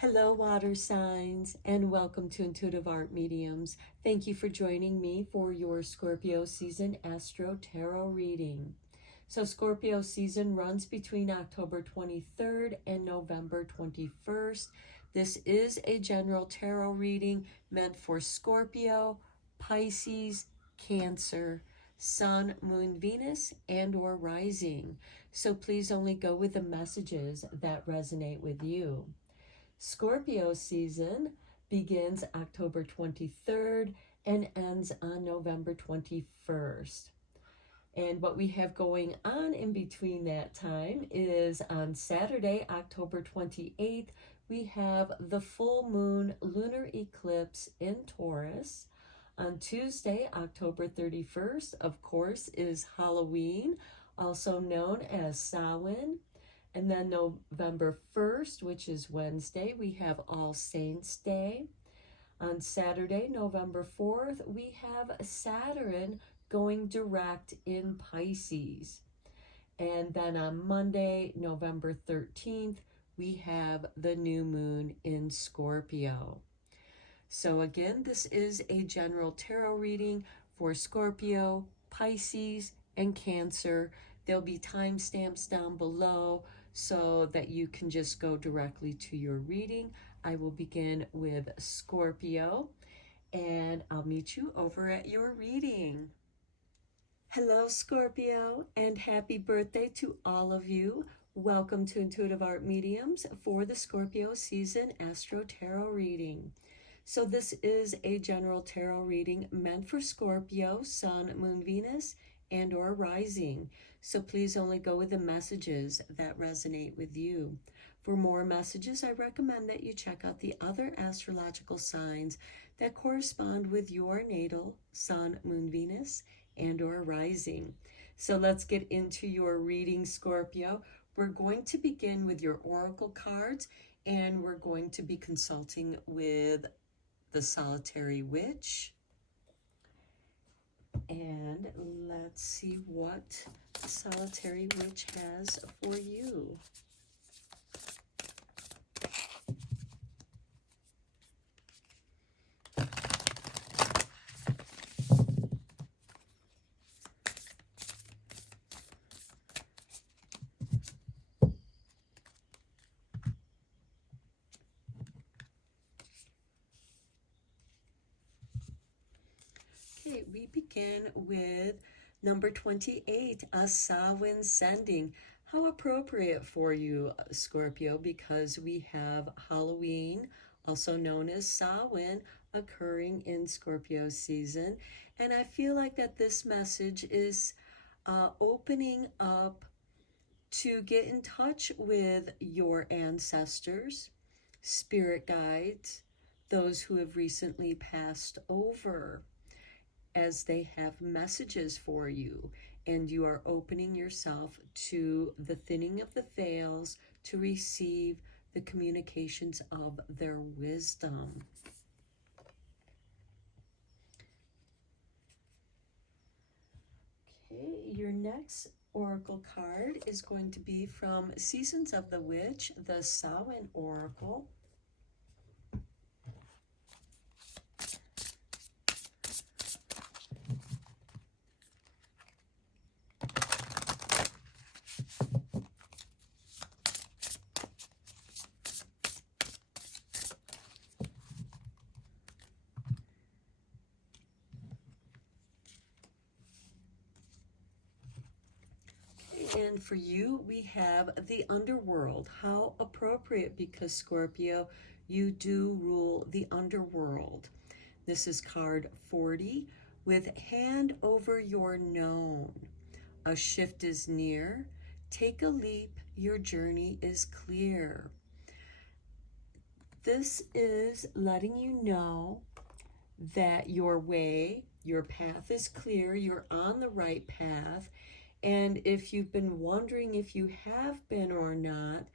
Hello, water signs, and welcome to Intuitive Art Mediums. Thank you for joining me for your Scorpio season Astro Tarot reading. So Scorpio season runs between October 23rd and November 21st. This is a general tarot reading meant for Scorpio, Pisces, Cancer, Sun, Moon, Venus, and or rising. So please only go with the messages that resonate with you. Scorpio season begins October 23rd and ends on November 21st. And what we have going on in between that time is on Saturday, October 28th, we have the full moon lunar eclipse in Taurus. On Tuesday, October 31st, of course, is Halloween, also known as Samhain. And then November 1st, which is Wednesday, we have All Saints Day. On Saturday, November 4th, we have Saturn going direct in Pisces. And then on Monday, November 13th, we have the new moon in Scorpio. So again, this is a general tarot reading for Scorpio, Pisces, and Cancer. There'll be timestamps down below so that you can just go directly to your reading. I will begin with Scorpio, and I'll meet you over at your reading. Hello, Scorpio, and happy birthday to all of you. Welcome to Intuitive Art Mediums for the Scorpio season Astro Tarot reading. So this is a general tarot reading meant for Scorpio, Sun, Moon, Venus, and or rising. So please only go with the messages that resonate with you. For more messages, I recommend that you check out the other astrological signs that correspond with your natal Sun, Moon, Venus, and or rising. So let's get into your reading, Scorpio. We're going to begin with your oracle cards, and we're going to be consulting with the Solitary Witch. And let's see what the Solitary Witch has for you. Okay, we begin with number 28, a Samhain sending. How appropriate for you, Scorpio, because we have Halloween, also known as Samhain, occurring in Scorpio season. And I feel like that this message is opening up to get in touch with your ancestors, spirit guides, those who have recently passed over, as they have messages for you, and you are opening yourself to the thinning of the veils to receive the communications of their wisdom. Okay, your next oracle card is going to be from Seasons of the Witch, the Samhain Oracle. And for you, we have the underworld. How appropriate, because Scorpio, you do rule the underworld. This is card 40 with hand over your known. A shift is near. Take a leap. Your journey is clear. This is letting you know that your way, your path is clear. You're on the right path. And if you've been wondering if you have been or not,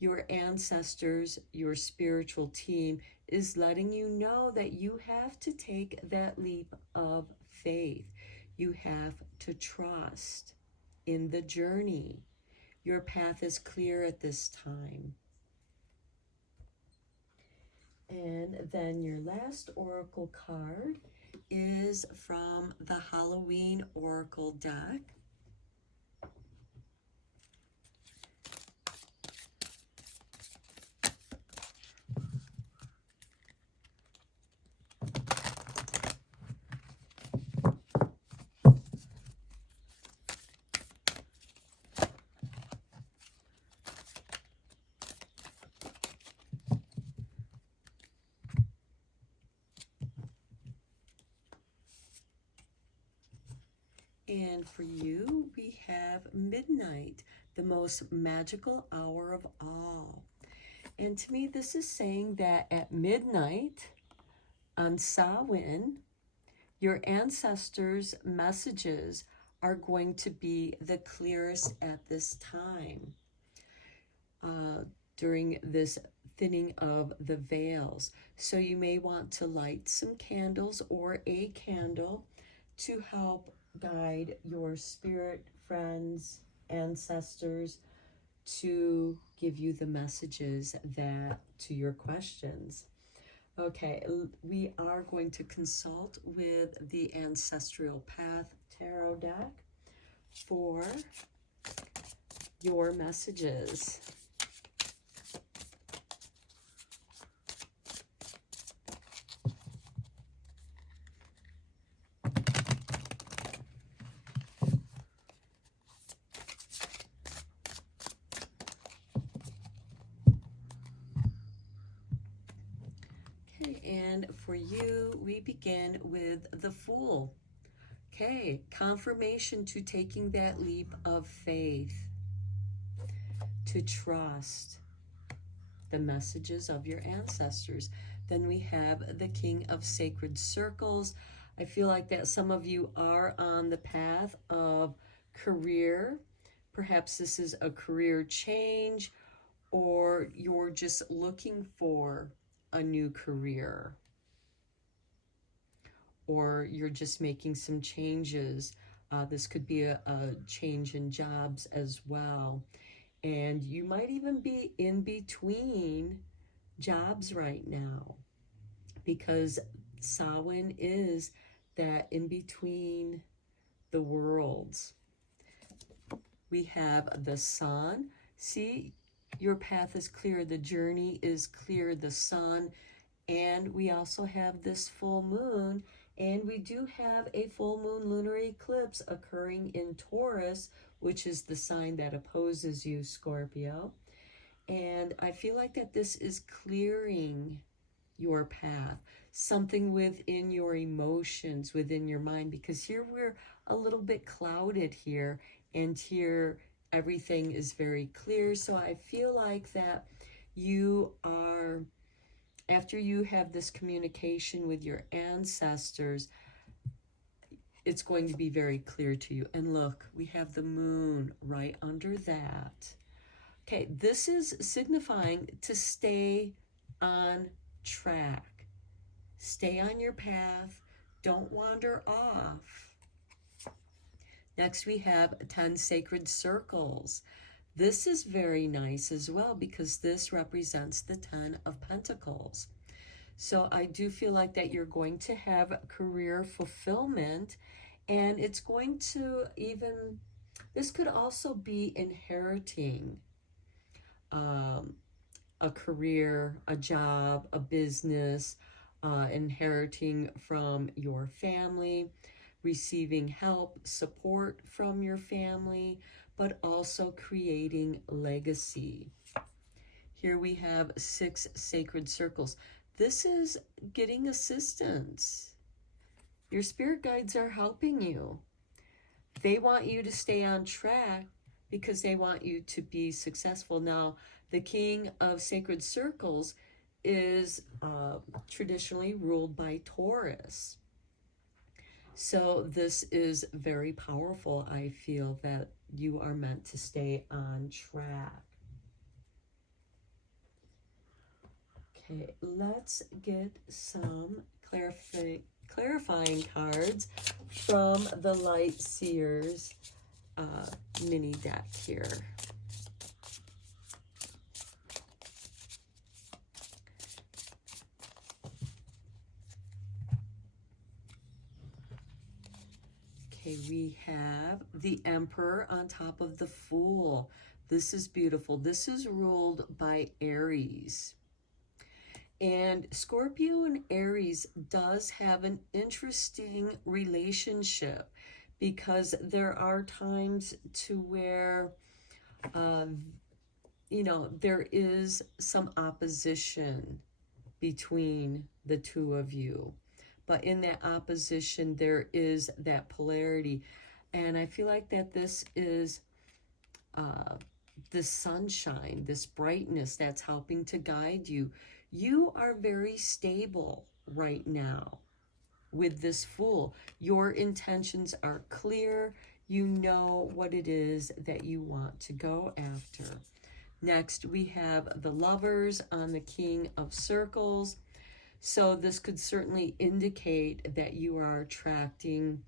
your ancestors, your spiritual team is letting you know that you have to take that leap of faith. You have to trust in the journey. Your path is clear at this time. And then your last oracle card is from the Halloween Oracle deck. And for you, we have midnight, the most magical hour of all. And to me, this is saying that at midnight on Samhain, your ancestors' messages are going to be the clearest at this time, during this thinning of the veils. So you may want to light some candles or a candle to help guide your spirit, friends, ancestors to give you the messages that to your questions. Okay, we are going to consult with the Ancestral Path Tarot deck for your messages. And for you, we begin with the Fool. Okay, confirmation to taking that leap of faith, to trust the messages of your ancestors. Then we have the King of Sacred Circles. I feel like that some of you are on the path of career. Perhaps this is a career change, or you're just looking for a new career, or you're just making some changes. This could be a change in jobs as well. And you might even be in between jobs right now, because Samhain is that in between the worlds. We have the Sun. See, your path is clear, the journey is clear, the Sun, and we also have this full moon, and we do have a full moon lunar eclipse occurring in Taurus, which is the sign that opposes you, Scorpio. And I feel like that this is clearing your path, something within your emotions, within your mind, because here we're a little bit clouded here, and here everything is very clear. So I feel like that you are, after you have this communication with your ancestors, it's going to be very clear to you. And look, we have the moon right under that. Okay, this is signifying to stay on track. Stay on your path. Don't wander off. Next, we have 10 sacred circles. This is very nice as well, because this represents the 10 of Pentacles. So I do feel like that you're going to have career fulfillment, and it's going to even, this could also be inheriting a career, a job, a business, inheriting from your family, receiving help, support from your family, but also creating legacy. Here we have 6 sacred circles. This is getting assistance. Your spirit guides are helping you. They want you to stay on track because they want you to be successful. Now, the King of Sacred Circles is traditionally ruled by Taurus. So this is very powerful. I feel that you are meant to stay on track. Okay, let's get some clarifying cards from the Light Seers mini deck here. Okay, we have the Emperor on top of the Fool. This is beautiful. This is ruled by Aries. And Scorpio and Aries does have an interesting relationship because there are times to where, there is some opposition between the two of you. But in that opposition, there is that polarity. And I feel like that this is this sunshine, this brightness that's helping to guide you. You are very stable right now with this Fool. Your intentions are clear. You know what it is that you want to go after. Next, we have the Lovers on the King of Circles. So this could certainly indicate that you are attracting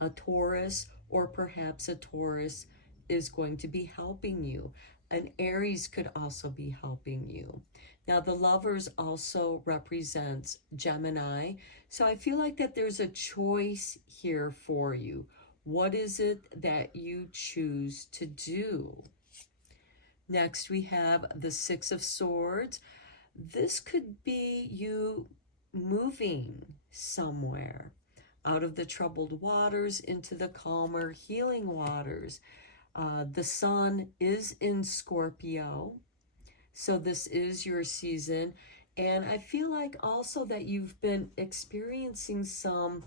a Taurus, or perhaps a Taurus is going to be helping you. An Aries could also be helping you. Now, the Lovers also represents Gemini. So I feel like that there's a choice here for you. What is it that you choose to do? Next, we have the Six of Swords. This could be you moving somewhere out of the troubled waters into the calmer, healing waters. The sun is in Scorpio, so this is your season. And I feel like also that you've been experiencing some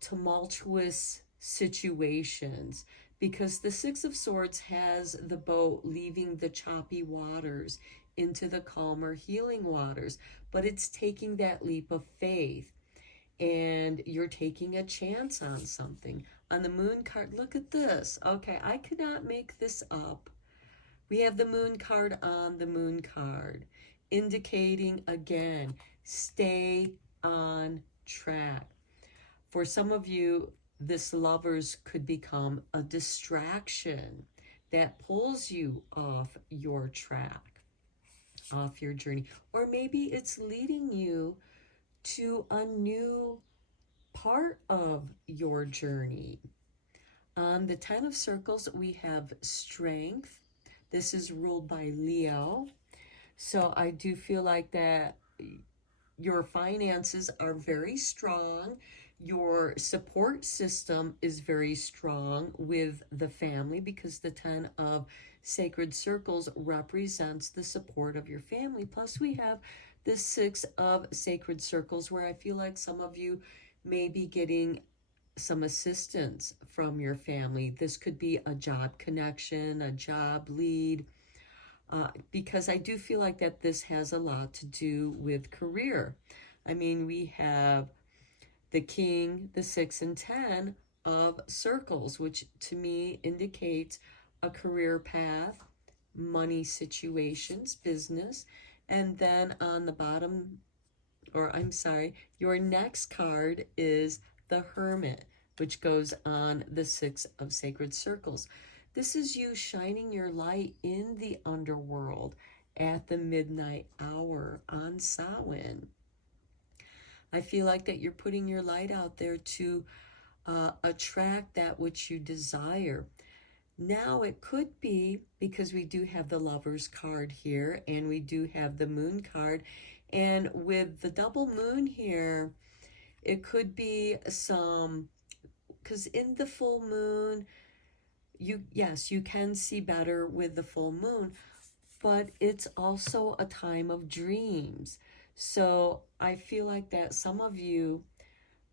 tumultuous situations, because the Six of Swords has the boat leaving the choppy waters into the calmer, healing waters. But it's taking that leap of faith, and you're taking a chance on something. On the Moon card, look at this. Okay, I could not make this up. We have the Moon card on the Moon card, indicating again, stay on track. For some of you, this Lovers could become a distraction that pulls you off your track, off your journey. Or maybe it's leading you to a new part of your journey. On the Ten of Circles, we have Strength. This is ruled by Leo. So I do feel like that your finances are very strong. Your support system is very strong with the family, because the Ten of Sacred Circles represents the support of your family. Plus we have the Six of Sacred Circles, where I feel like some of you may be getting some assistance from your family. This could be a job connection, a job lead, because I do feel like that this has a lot to do with career. I mean, we have the King, the 6 and 10 of Circles, which to me indicates a career path, money situations, business. And then on the bottom, or I'm sorry, your next card is the Hermit, which goes on the 6 of Sacred Circles. This is you shining your light in the underworld at the midnight hour on Samhain. I feel like that you're putting your light out there to attract that which you desire. Now it could be, because we do have the Lovers card here, and we do have the Moon card, and with the double moon here, it could be some, because in the full moon, you can see better with the full moon, but it's also a time of dreams. So I feel like that some of you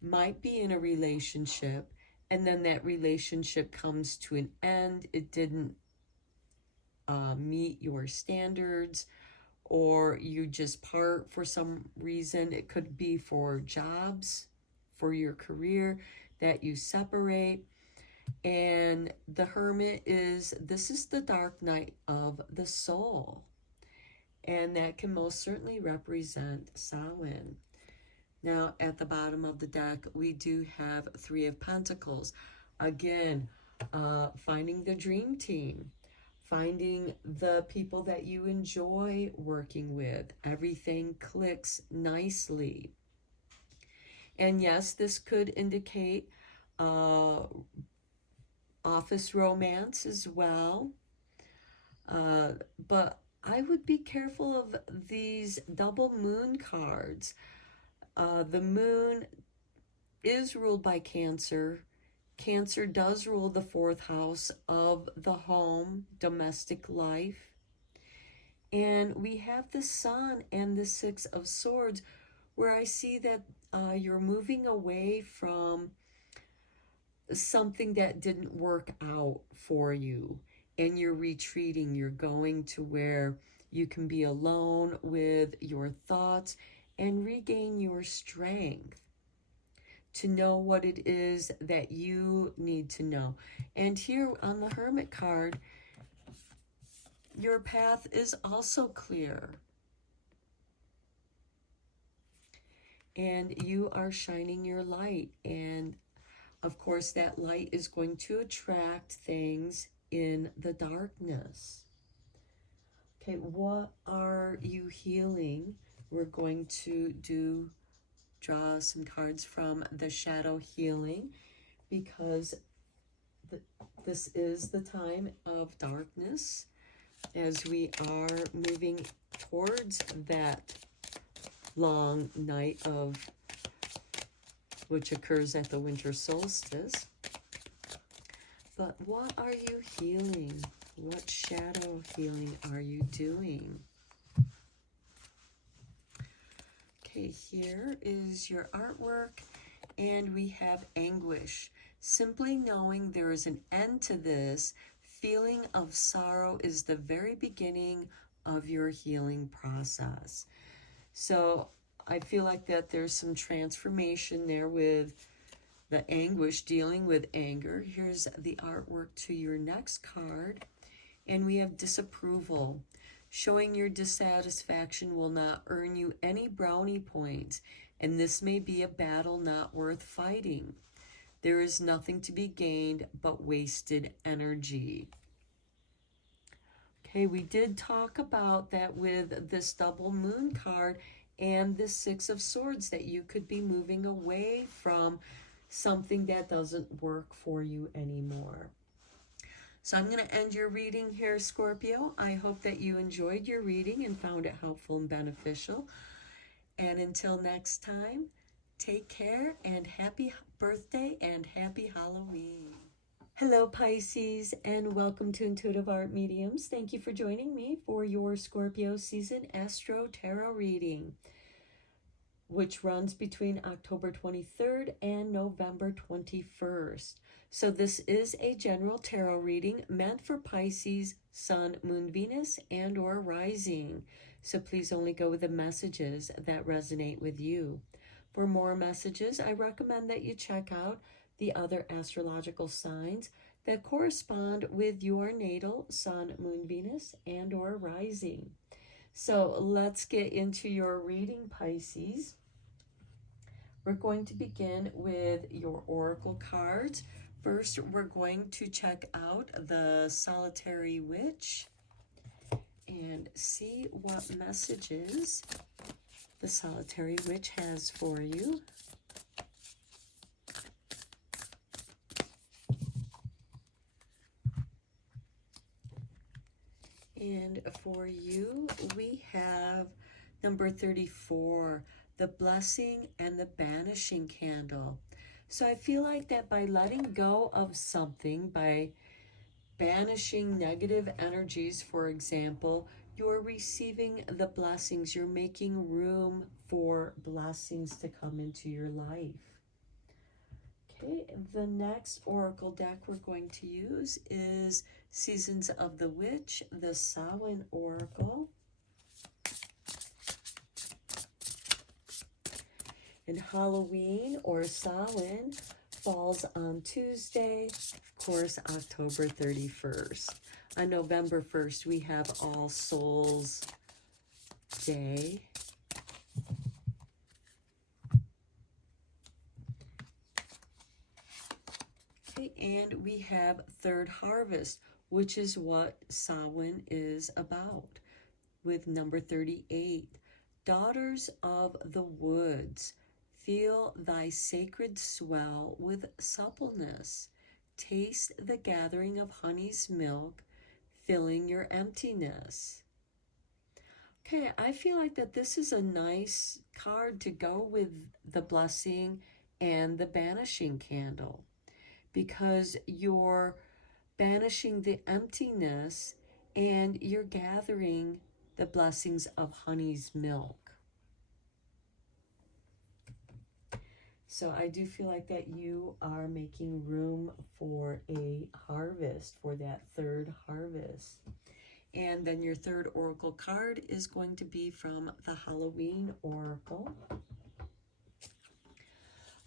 might be in a relationship, and then that relationship comes to an end. It didn't meet your standards, or you just part for some reason. It could be for jobs, for your career, that you separate. And the Hermit this is the dark night of the soul. And that can most certainly represent Samhain. Now, at the bottom of the deck, we do have 3 of Pentacles. Again, finding the dream team, finding the people that you enjoy working with. Everything clicks nicely. And yes, this could indicate office romance as well. But I would be careful of these double moon cards. The moon is ruled by Cancer. Cancer does rule the fourth house of the home, domestic life. And we have the Sun and the Six of Swords, where I see that you're moving away from something that didn't work out for you, and you're retreating. You're going to where you can be alone with your thoughts and regain your strength to know what it is that you need to know. And here on the Hermit card, your path is also clear. And you are shining your light. And of course, that light is going to attract things in the darkness. Okay, what are you healing? We're going to draw some cards from the Shadow Healing, because this is the time of darkness as we are moving towards that long night of which occurs at the winter solstice. But what are you healing? What shadow healing are you doing? Okay, here is your artwork, and we have anguish. Simply knowing there is an end to this feeling of sorrow is the very beginning of your healing process. So I feel like that there's some transformation there with the anguish, dealing with anger. Here's the artwork to your next card. And we have disapproval. Showing your dissatisfaction will not earn you any brownie points, and this may be a battle not worth fighting. There is nothing to be gained but wasted energy. Okay, we did talk about that with this double moon card and the Six of Swords, that you could be moving away from something that doesn't work for you anymore. So I'm going to end your reading here, Scorpio. I hope that you enjoyed your reading and found it helpful and beneficial. And until next time, take care and happy birthday and happy Halloween. Hello, Pisces, and welcome to Intuitive Art Mediums. Thank you for joining me for your Scorpio season Astro Tarot reading, which runs between October 23rd and November 21st. So this is a general tarot reading meant for Pisces, Sun, Moon, Venus, and or Rising. So please only go with the messages that resonate with you. For more messages, I recommend that you check out the other astrological signs that correspond with your natal Sun, Moon, Venus, and or Rising. So let's get into your reading, Pisces. We're going to begin with your oracle cards. First, we're going to check out the Solitary Witch and see what messages the Solitary Witch has for you. And for you, we have number 34, the Blessing and the Banishing Candle. So I feel like that by letting go of something, by banishing negative energies, for example, you're receiving the blessings. You're making room for blessings to come into your life. Okay, the next oracle deck we're going to use is Seasons of the Witch, the Samhain Oracle. And Halloween or Samhain falls on Tuesday, of course, October 31st. On November 1st, we have All Souls Day. Okay, and we have Third Harvest, which is what Samhain is about, with number 38, Daughters of the Woods. Feel thy sacred swell with suppleness. Taste the gathering of honey's milk, filling your emptiness. Okay, I feel like that this is a nice card to go with the blessing and the banishing candle, because you're banishing the emptiness and you're gathering the blessings of honey's milk. So I do feel like that you are making room for a harvest, for that third harvest. And then your third oracle card is going to be from the Halloween Oracle.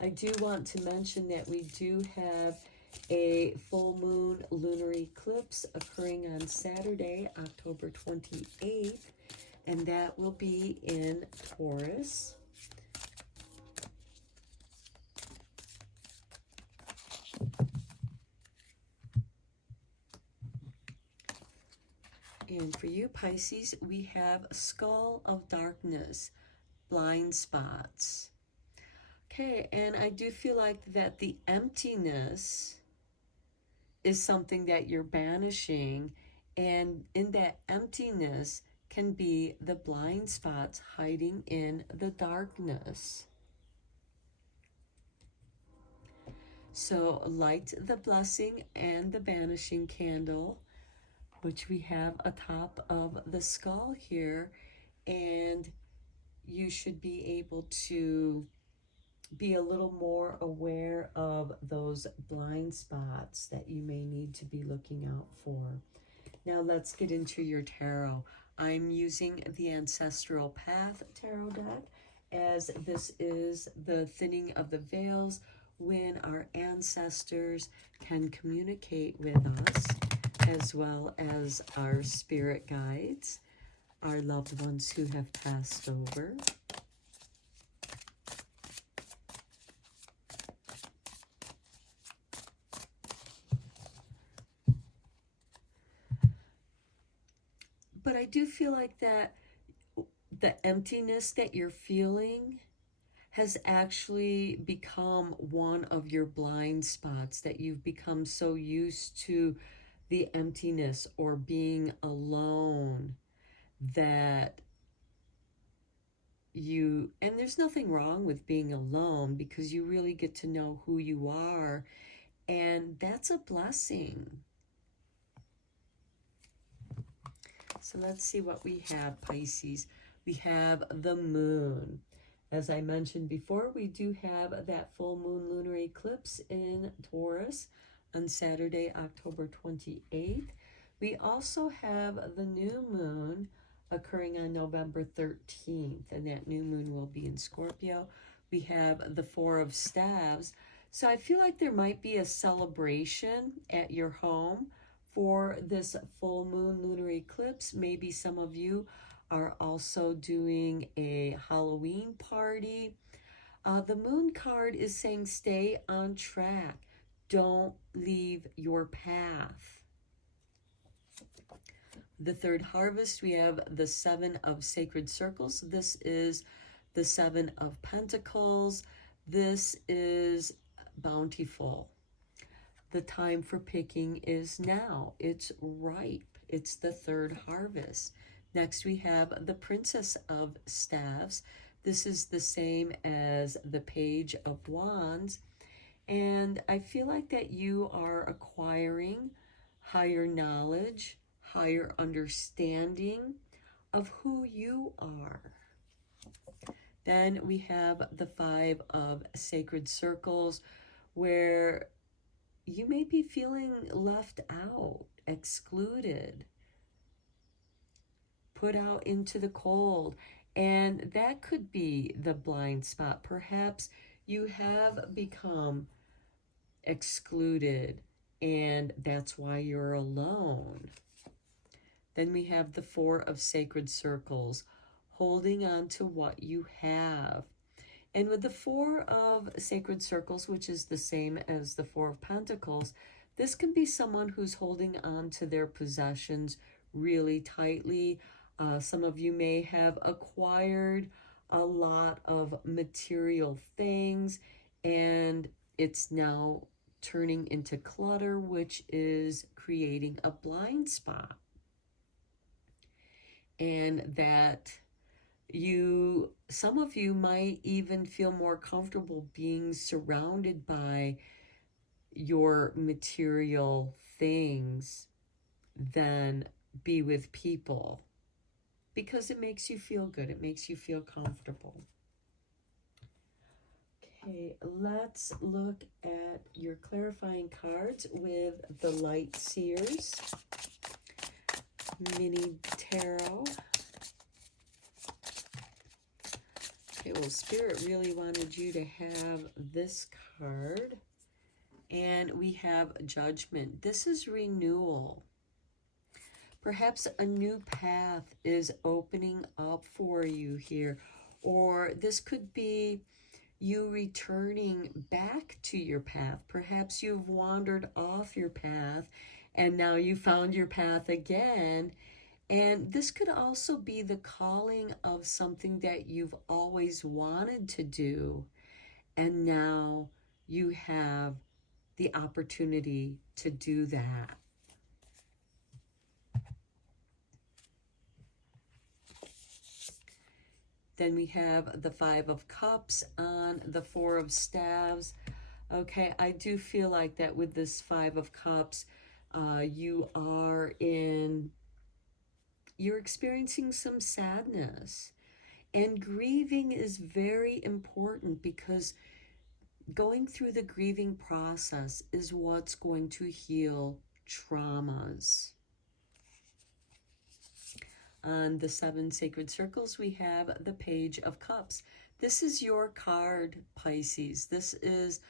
I do want to mention that we do have a full moon lunar eclipse occurring on Saturday, October 28th, and that will be in Taurus. And for you, Pisces, we have a skull of darkness, blind spots. Okay, and I do feel like that the emptiness is something that you're banishing, and in that emptiness can be the blind spots hiding in the darkness. So light the blessing and the banishing candle, which we have atop of the skull here, and you should be able to be a little more aware of those blind spots that you may need to be looking out for. Now let's get into your tarot. I'm using the Ancestral Path Tarot deck, as this is the thinning of the veils when our ancestors can communicate with us, as well as our spirit guides, our loved ones who have passed over. But I do feel like that the emptiness that you're feeling has actually become one of your blind spots, that you've become so used to the emptiness or being alone that you, and there's nothing wrong with being alone, because you really get to know who you are, and that's a blessing. So let's see what we have, Pisces. We have the moon. As I mentioned before, we do have that full moon lunar eclipse in Taurus on Saturday, October 28th. We also have the new moon occurring on November 13th, and that new moon will be in Scorpio. We have the Four of Staves. So I feel like there might be a celebration at your home for this full moon lunar eclipse. Maybe some of you are also doing a Halloween party. The moon card is saying stay on track. Don't leave your path. The third harvest, we have the Seven of Sacred Circles. This is the Seven of Pentacles. This is bountiful. The time for picking is now. It's ripe. It's the third harvest. Next, we have the Princess of Staves. This is the same as the Page of Wands. And I feel like that you are acquiring higher knowledge, higher understanding of who you are. Then we have the Five of Sacred Circles, where you may be feeling left out, excluded, put out into the cold. And that could be the blind spot. Perhaps you have become excluded, and that's why you're alone. Then we have the Four of Sacred Circles, holding on to what you have. And with the Four of Sacred Circles, which is the same as the Four of Pentacles, this can be someone who's holding on to their possessions really tightly. Some of you may have acquired a lot of material things, and it's now turning into clutter, which is creating a blind spot. And that some of you might even feel more comfortable being surrounded by your material things than be with people, because it makes you feel good. It makes you feel comfortable. Okay, let's look at your clarifying cards with the Light Seers mini tarot. Okay, well, Spirit really wanted you to have this card. And we have Judgment. This is renewal. Perhaps a new path is opening up for you here. Or this could be you returning back to your path. Perhaps you've wandered off your path and now you found your path again. And this could also be the calling of something that you've always wanted to do, and now you have the opportunity to do that. Then we have the Five of Cups on the Four of Staves. Okay, I do feel like that with this Five of Cups, you're experiencing some sadness. And grieving is very important, because going through the grieving process is what's going to heal traumas. On the 7 sacred circles, we have the Page of Cups. This is your card, Pisces. This is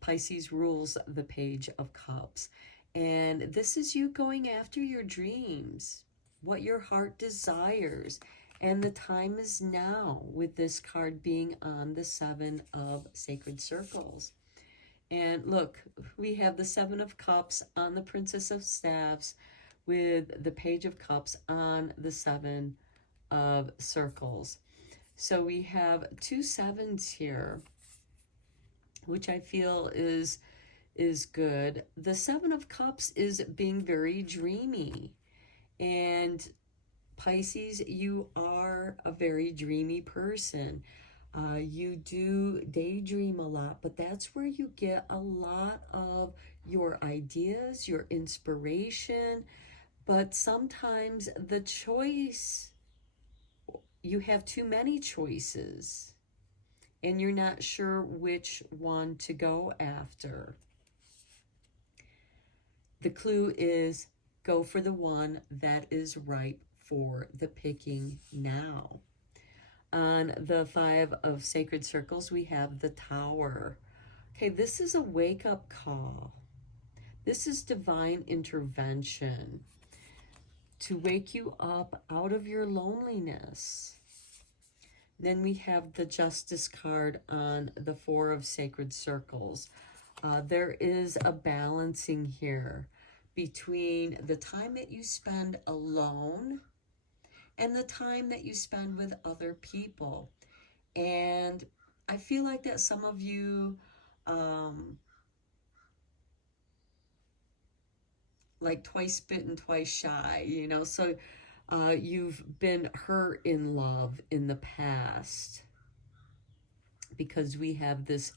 Pisces rules the Page of Cups. And this is you going after your dreams, what your heart desires. And the time is now, with this card being on the 7 of sacred circles. And look, we have the 7 of Cups on the Princess of Staves, with the Page of Cups on the 7 of circles. So we have 2 7s here, which I feel is good. The 7 of Cups is being very dreamy. And Pisces, you are a very dreamy person. You do daydream a lot, but that's where you get a lot of your ideas, your inspiration. But sometimes the choice, you have too many choices, and you're not sure which one to go after. The clue is go for the one that is ripe for the picking now. On the 5 of sacred circles, we have the Tower. Okay, this is a wake-up call. This is divine intervention to wake you up out of your loneliness. Then we have the Justice card on the 4 of sacred circles. There is a balancing here between the time that you spend alone and the time that you spend with other people. And I feel like that some of you, like twice bitten, twice shy, you know, so you've been hurt in love in the past, because we have this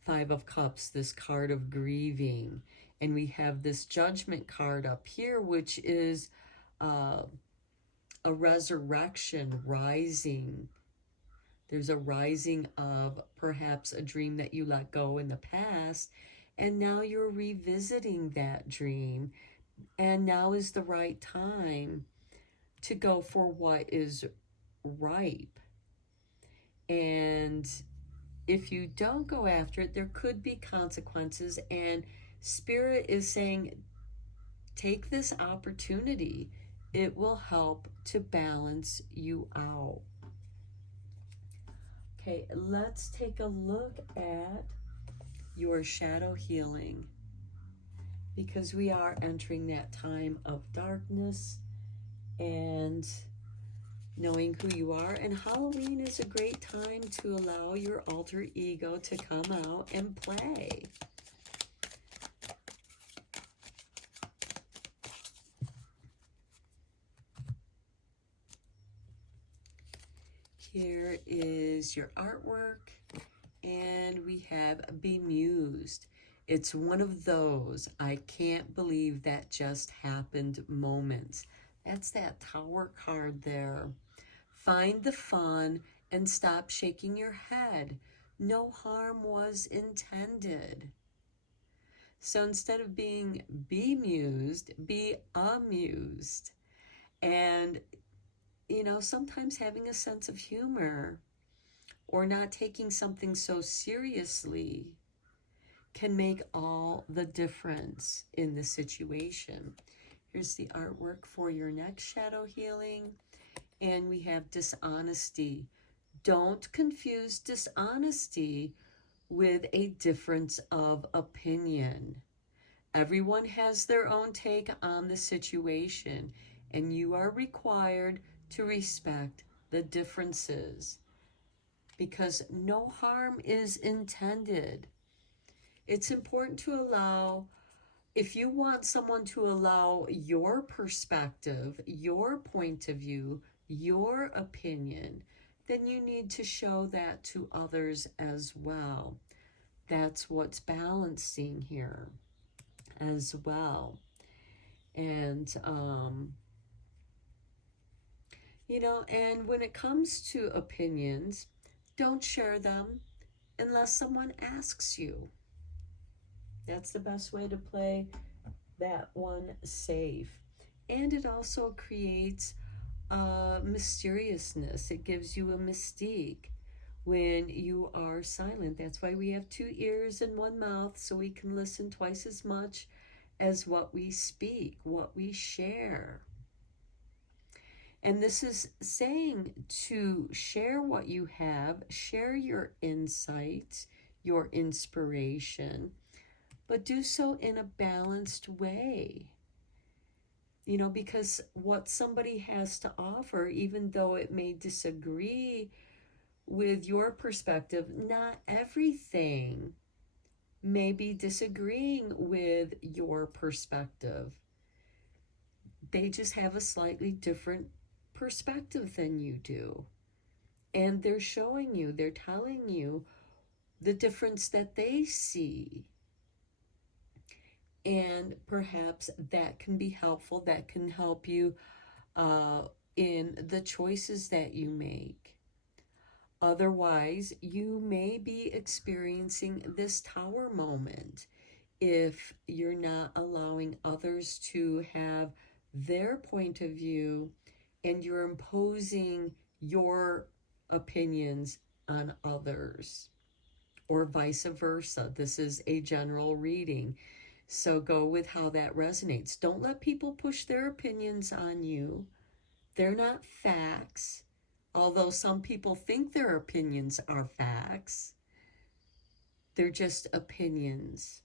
5 of Cups, this card of grieving, and we have this Judgment card up here, which is a resurrection, rising. There's a rising of perhaps a dream that you let go in the past, and now you're revisiting that dream, and now is the right time to go for what is ripe. And if you don't go after it, there could be consequences, and Spirit is saying, take this opportunity. It will help to balance you out. Okay, let's take a look at your shadow healing, because we are entering that time of darkness, and knowing who you are. And Halloween is a great time to allow your alter ego to come out and play. Here is your artwork, and we have Bemused. It's one of those I can't believe that just happened moments. That's that Tower card there. Find the fun and stop shaking your head. No harm was intended. So instead of being bemused, be amused. And, you know, sometimes having a sense of humor or not taking something so seriously can make all the difference in the situation. Here's the artwork for your next shadow healing. And we have dishonesty. Don't confuse dishonesty with a difference of opinion. Everyone has their own take on the situation, and you are required to respect the differences because no harm is intended. It's important to allow, if you want someone to allow your perspective, your point of view, your opinion, then you need to show that to others as well. That's what's balancing here as well. And, you know, and when it comes to opinions, don't share them unless someone asks you. That's the best way to play that one safe. And it also creates mysteriousness. It gives you a mystique when you are silent. That's why we have 2 ears and 1 mouth, so we can listen twice as much as what we speak, what we share. And this is saying to share what you have, share your insights, your inspiration, but do so in a balanced way. You know, because what somebody has to offer, even though it may disagree with your perspective, not everything may be disagreeing with your perspective. They just have a slightly different perspective than you do. And they're showing you, they're telling you the difference that they see. And perhaps that can be helpful, that can help you in the choices that you make. Otherwise, you may be experiencing this tower moment if you're not allowing others to have their point of view and you're imposing your opinions on others, or vice versa. This is a general reading, so go with how that resonates. Don't let people push their opinions on you. They're not facts. Although some people think their opinions are facts, they're just opinions.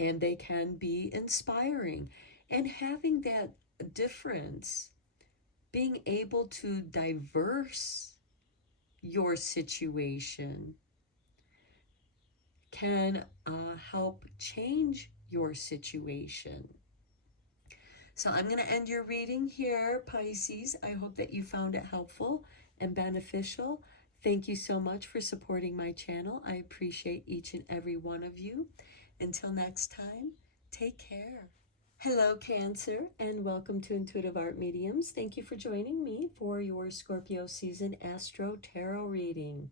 And they can be inspiring. And having that difference, being able to diverse your situation, can help change your situation. So I'm going to end your reading here, Pisces. I hope that you found it helpful and beneficial. Thank you so much for supporting my channel. I appreciate each and every one of you. Until next time, take care. Hello, Cancer, and welcome to Intuitive Art Mediums. Thank you for joining me for your Scorpio season Astro Tarot reading.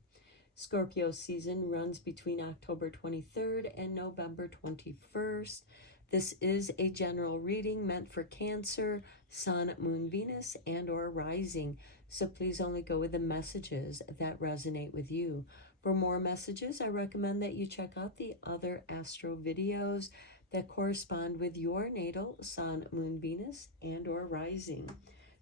Scorpio season runs between October 23rd and November 21st. This is a general reading meant for Cancer, Sun, Moon, Venus, and or Rising. So please only go with the messages that resonate with you. For more messages, I recommend that you check out the other astro videos that correspond with your natal Sun, Moon, Venus, and or Rising.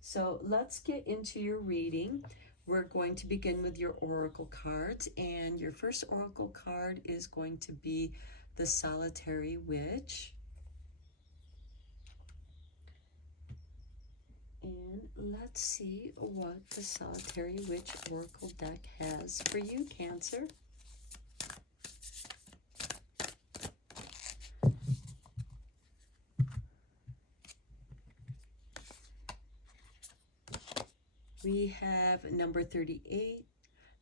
So let's get into your reading. We're going to begin with your oracle cards, and your first oracle card is going to be the Solitary Witch. And let's see what the Solitary Witch Oracle deck has for you, Cancer. We have number 38,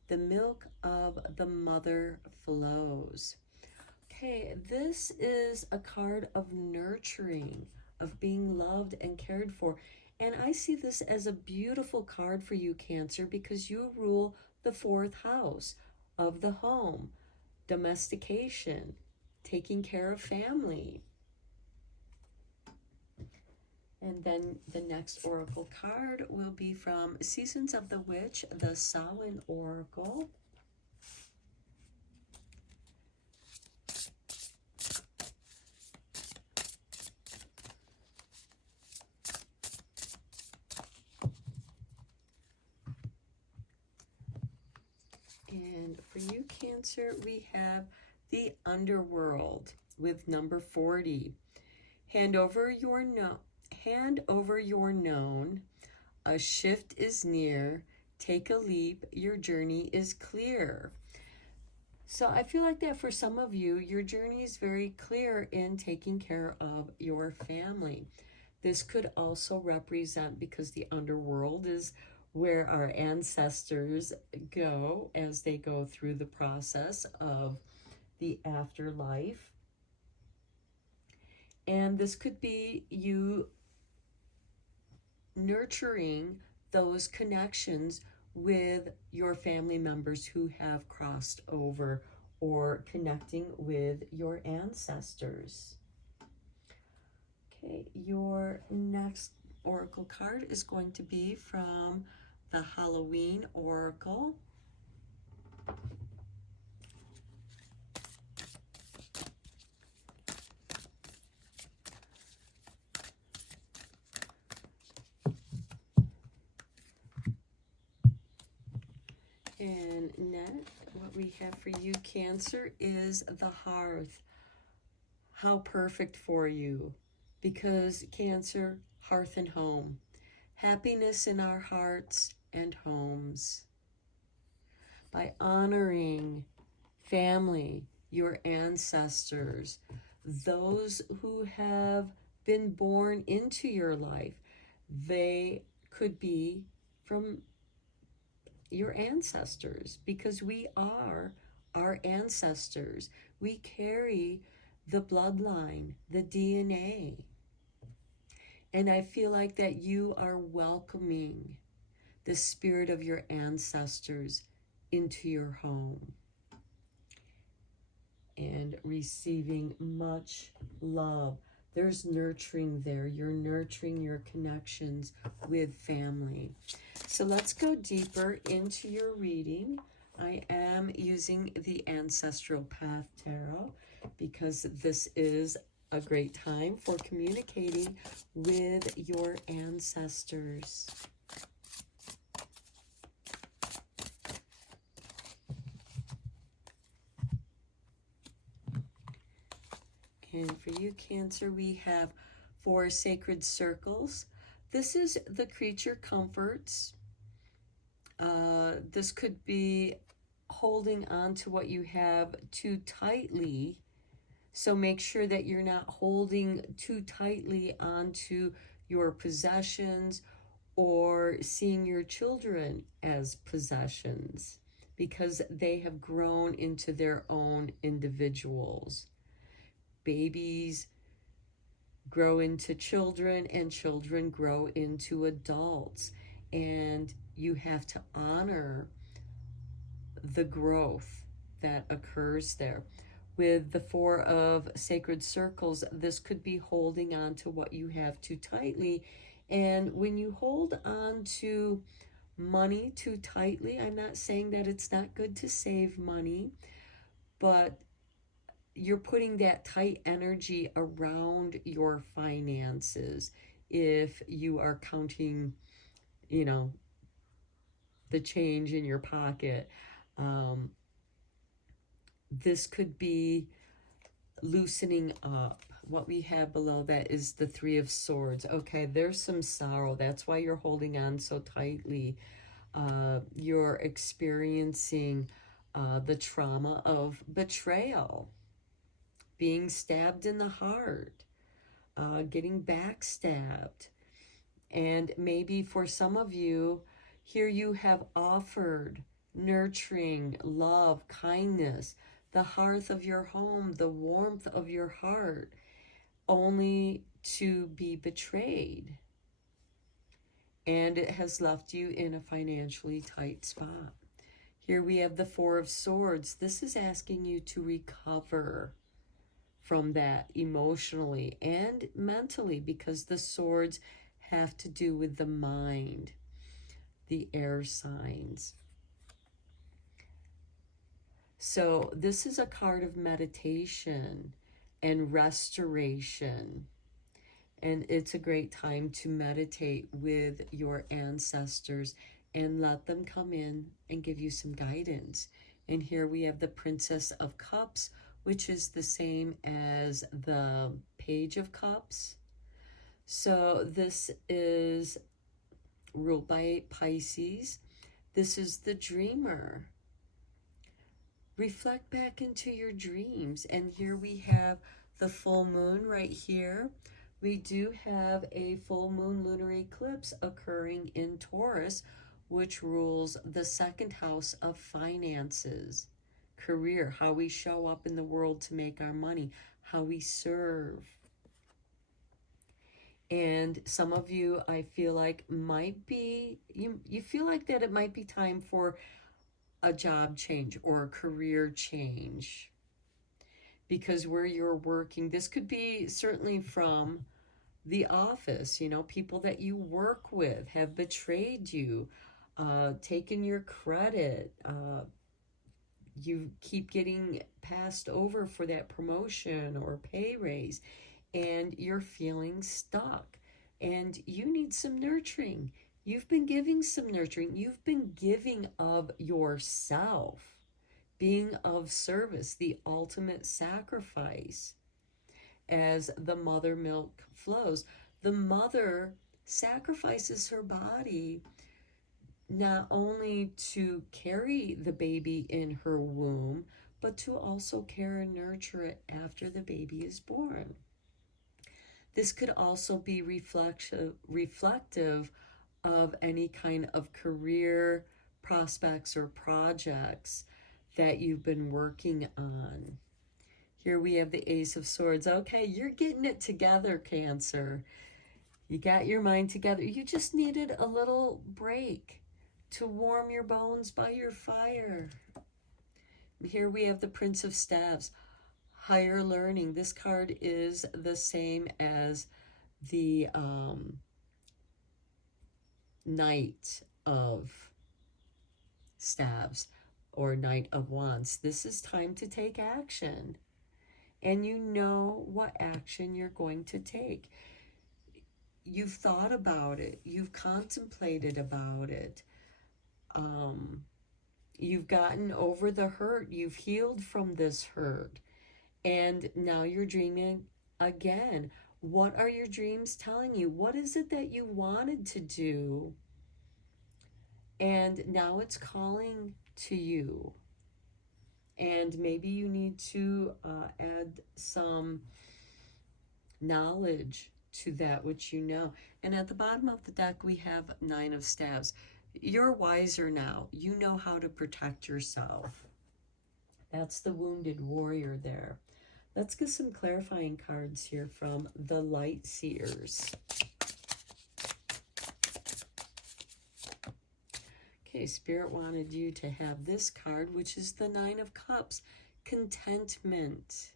the milk of the mother flows. Okay, this is a card of nurturing, of being loved and cared for. And I see this as a beautiful card for you, Cancer, because you rule the 4th house of the home, domestication, taking care of family. And then the next oracle card will be from Seasons of the Witch, the Samhain Oracle. And for you, Cancer, we have the Underworld with number 40. Hand over your known. A shift is near. Take a leap. Your journey is clear. So I feel like that for some of you, your journey is very clear in taking care of your family. This could also represent, because the underworld is where our ancestors go as they go through the process of the afterlife. And this could be you nurturing those connections with your family members who have crossed over, or connecting with your ancestors. Okay, your next oracle card is going to be from the Halloween Oracle. And next, what we have for you, Cancer, is the Hearth. How perfect for you. Because, Cancer, hearth and home. Happiness in our hearts and homes. By honoring family, your ancestors, those who have been born into your life, they could be from your ancestors, because we are our ancestors. We carry the bloodline, the DNA. And I feel like that you are welcoming the spirit of your ancestors into your home and receiving much love. There's nurturing there. You're nurturing your connections with family. So let's go deeper into your reading. I am using the Ancestral Path Tarot because this is a great time for communicating with your ancestors. And for you, Cancer, we have 4 sacred circles. This is the creature comforts. This could be holding on to what you have too tightly. So make sure that you're not holding too tightly onto your possessions or seeing your children as possessions, because they have grown into their own individuals. Babies grow into children, and children grow into adults. And you have to honor the growth that occurs there. With the 4 of sacred circles, this could be holding on to what you have too tightly. And when you hold on to money too tightly, I'm not saying that it's not good to save money, but you're putting that tight energy around your finances. If you are counting, the change in your pocket, this could be loosening up what we have below that is the Three of Swords. Okay, there's some sorrow. That's why you're holding on so tightly. You're experiencing the trauma of betrayal, being stabbed in the heart, getting backstabbed. And maybe for some of you, here you have offered nurturing, love, kindness, the hearth of your home, the warmth of your heart, only to be betrayed. And it has left you in a financially tight spot. Here we have the Four of Swords. This is asking you to recover from that emotionally and mentally, because the swords have to do with the mind, the air signs. So this is a card of meditation and restoration. And it's a great time to meditate with your ancestors and let them come in and give you some guidance. And here we have the Princess of Cups, which is the same as the Page of Cups. So this is ruled by Pisces. This is the dreamer. Reflect back into your dreams. And here we have the full moon right here. We do have a full moon lunar eclipse occurring in Taurus, which rules the second house of finances, career, how we show up in the world to make our money, how we serve. And some of you, I feel like, might be, you feel like that it might be time for a job change or a career change. Because where you're working, this could be certainly from the office, you know, people that you work with have betrayed you, taken your credit, you keep getting passed over for that promotion or pay raise, and you're feeling stuck, and you need some nurturing. You've been giving some nurturing. You've been giving of yourself, being of service, the ultimate sacrifice. As the mother milk flows, the mother sacrifices her body not only to carry the baby in her womb, but to also care and nurture it after the baby is born. This could also be reflective of any kind of career prospects or projects that you've been working on. Here we have the Ace of Swords. Okay, you're getting it together, Cancer. You got your mind together. You just needed a little break to warm your bones by your fire. And here we have the Prince of Staves. Higher learning. This card is the same as the Knight of Staves or Knight of Wands. This is time to take action. And you know what action you're going to take. You've thought about it. You've contemplated about it. You've gotten over the hurt. You've healed from this hurt. And now you're dreaming again. What are your dreams telling you? What is it that you wanted to do? And now it's calling to you. And maybe you need to add some knowledge to that which you know. And at the bottom of the deck, we have Nine of Staves. You're wiser now. You know how to protect yourself. That's the wounded warrior there. Let's get some clarifying cards here from the Light Seers. Okay, Spirit wanted you to have this card, which is the Nine of Cups. Contentment.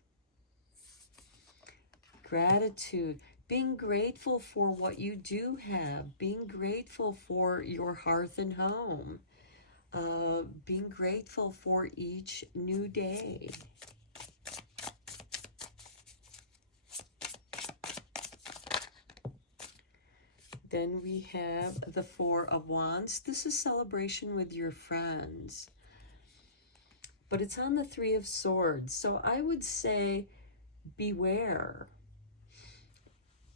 Gratitude. Being grateful for what you do have. Being grateful for your hearth and home. Being grateful for each new day. Then we have the Four of Wands. This is celebration with your friends. But it's on the Three of Swords. So I would say beware.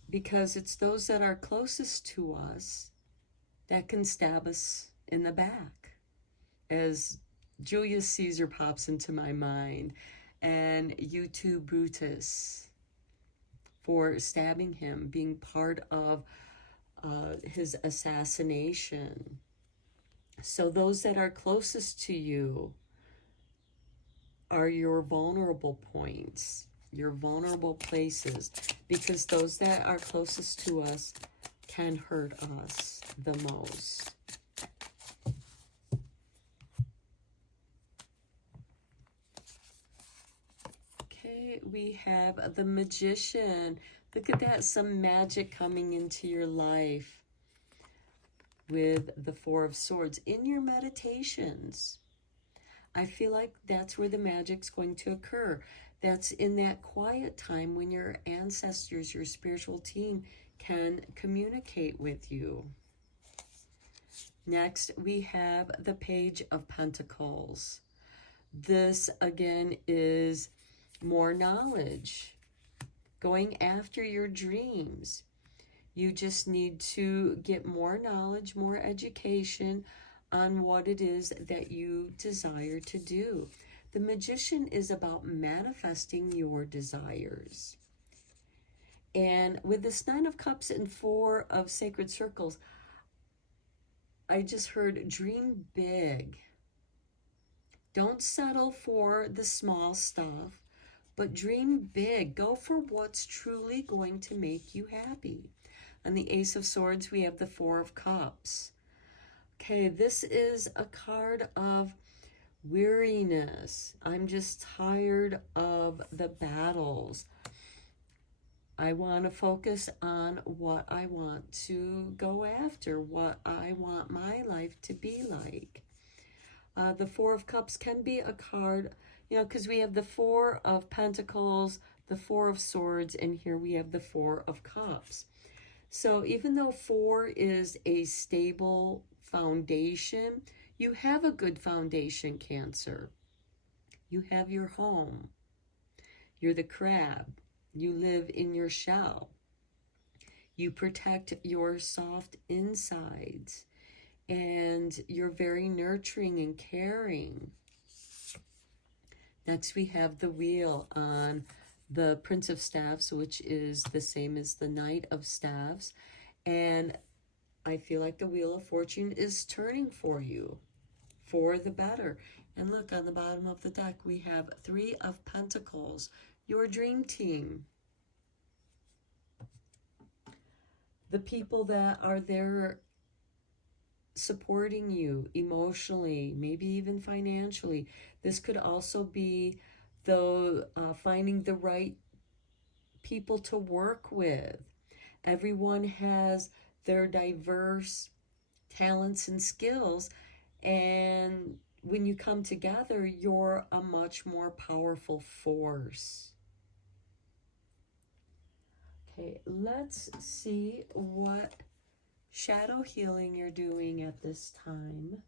because it's those that are closest to us that can stab us in the back. As Julius Caesar pops into my mind, and U2 Brutus for stabbing him, being part of his assassination. So those that are closest to you are your vulnerable points, your vulnerable places, because those that are closest to us can hurt us the most. Okay, we have the Magician. Look at that, some magic coming into your life with the Four of Swords in your meditations. I feel like that's where the magic's going to occur. That's in that quiet time when your ancestors, your spiritual team, can communicate with you. Next, we have the Page of Pentacles. This, again, is more knowledge, going after your dreams. You just need to get more knowledge, more education on what it is that you desire to do. The Magician is about manifesting your desires. And with this Nine of Cups and Four of Sacred Circles, I just heard dream big. Don't settle for the small stuff, but dream big. Go for what's truly going to make you happy. On the Ace of Swords, we have the Four of Cups. Okay, this is a card of weariness. I'm just tired of the battles. I want to focus on what I want to go after, what I want my life to be like. The Four of Cups can be a card, because we have the Four of Pentacles, the Four of Swords, and here we have the Four of Cups. So even though 4 is a stable foundation, you have a good foundation, Cancer. You have your home. You're the crab. You live in your shell. You protect your soft insides. And you're very nurturing and caring. Next, we have the Wheel on the Prince of Staffs, which is the same as the Knight of Staffs. And I feel like the Wheel of Fortune is turning for you, for the better. And look, on the bottom of the deck, we have Three of Pentacles, your dream team. The people that are there supporting you emotionally, maybe even financially. This could also be finding the right people to work with. Everyone has their diverse talents and skills, and when you come together, you're a much more powerful force. Okay, let's see what shadow healing you're doing at this time.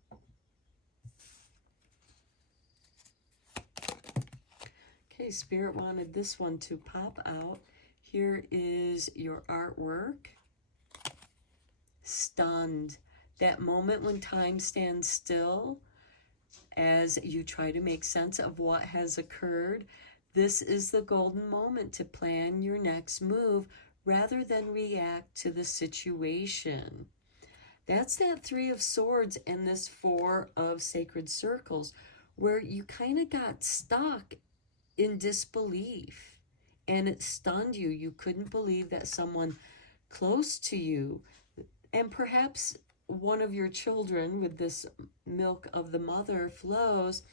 Okay, Spirit wanted this one to pop out. Here is your artwork. Stunned. That moment when time stands still as you try to make sense of what has occurred. This is the golden moment to plan your next move rather than react to the situation. That's that Three of Swords and this Four of Sacred Circles, where you kind of got stuck in disbelief and it stunned you. You couldn't believe that someone close to you, and perhaps one of your children with this milk of the mother flows,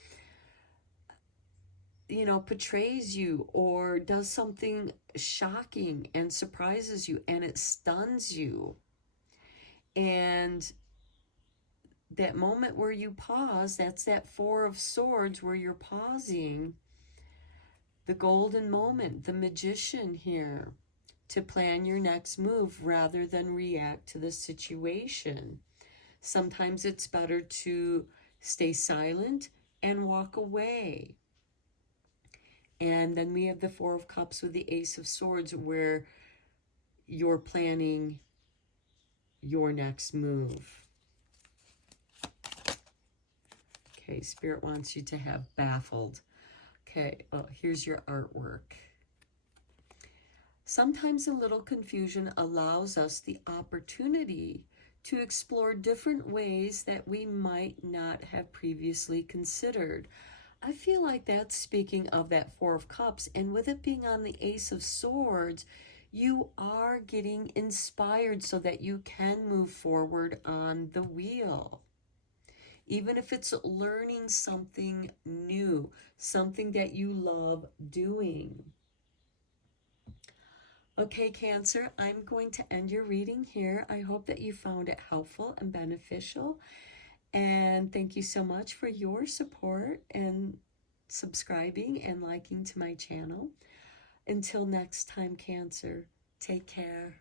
betrays you or does something shocking and surprises you, and it stuns you. And that moment where you pause, that's that Four of Swords where you're pausing. The golden moment, the Magician here, to plan your next move rather than react to the situation. Sometimes it's better to stay silent and walk away. And then we have the Four of Cups with the Ace of Swords, where you're planning your next move. Okay, Spirit wants you to have baffled. Okay, here's your artwork. Sometimes a little confusion allows us the opportunity to explore different ways that we might not have previously considered. I feel like that's speaking of that Four of Cups, and with it being on the Ace of Swords, you are getting inspired so that you can move forward on the wheel. Even if it's learning something new, something that you love doing. Okay, Cancer, I'm going to end your reading here. I hope that you found it helpful and beneficial. And thank you so much for your support and subscribing and liking to my channel. Until next time, Cancer, take care.